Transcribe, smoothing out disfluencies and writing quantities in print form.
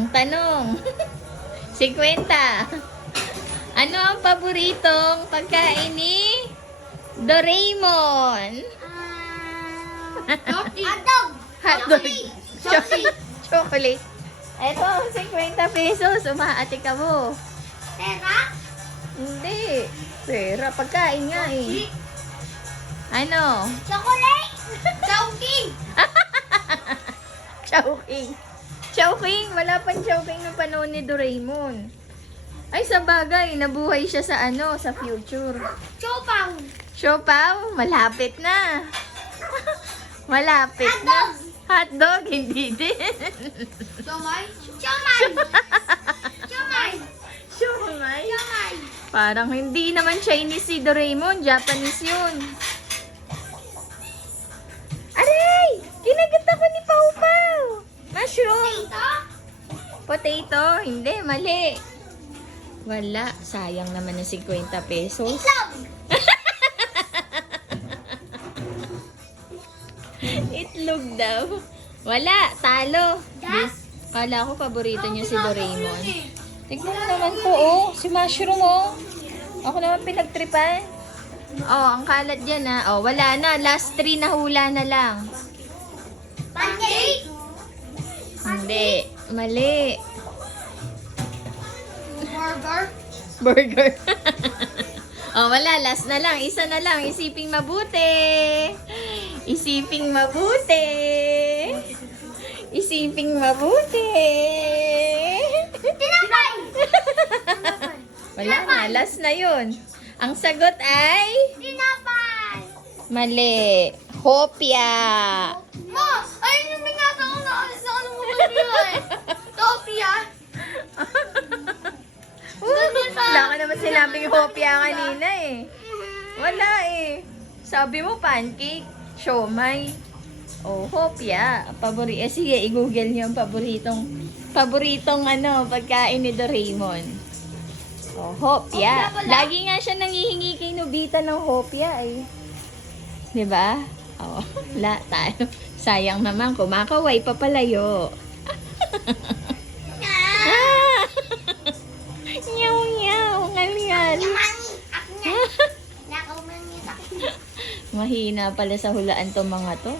Ang tanong, 50. Ano ang paboritong pagkain ni Doraemon? Hotdog! Hotdog. Chocolate! Chocolate. Ito, 50 pesos. Umaati ka mo. Pera? Hindi. Pera, pagkain nga eh. Ano? Chocolate! Chowking! Chowking. Chowking. Wala pang Chowking ng panahon ni Doraemon. Ay, sa bagay, nabuhay siya sa ano, sa future. Chopang! Siopaw, malapit na. Malapit na. Hotdog, hindi din. Siomay? Siomay! Siomay! Siomay? Siomay! Parang hindi naman Chinese si Doraemon, Japanese yun. Aray! Kinagat ako ni Pau Pau! Mushroom! Ito? Potato? Hindi, mali. Wala. Sayang naman ng 50 pesos. Itlog! Itlog daw. Wala. Talo. Gas? Kala ko paborito niya si Doraemon. Tignan mo naman to, oh. Si Mushroom, oh. Ako naman pinagtripan. Oh, ang kalat dyan, ah. Oh, wala na. Last 3 na hula na lang. Pancake? Hindi. Mali. Burger? Burger. Oh, wala. Last na lang. Isa na lang. Isiping mabuti. Isiping mabuti. Isiping mabuti. Tinapay! Wala na. Last na yun. Ang sagot ay Tinapay! mali. Hopia. Mo! Ayun yung binasa ko na sa ano mo eh. Topia? Wala ka naman sinabing hopia kanina eh. Wala eh. Sabi mo pancake, siomay. Oh, hopia. Sige, i-google niyo ang paboritong ano, pagkain ni Doraemon. Oh, hopia. Hopia pala. Lagi nga siya nangihingi kay Nobita ng hopia eh. 'Di ba? Oh, wala tayo. Sayang naman, kumakaway papalayo. Ah! Nyaw, nyaw. Ngal-ngal. Nakaw man yung Mahina pala sa hulaan to mga to.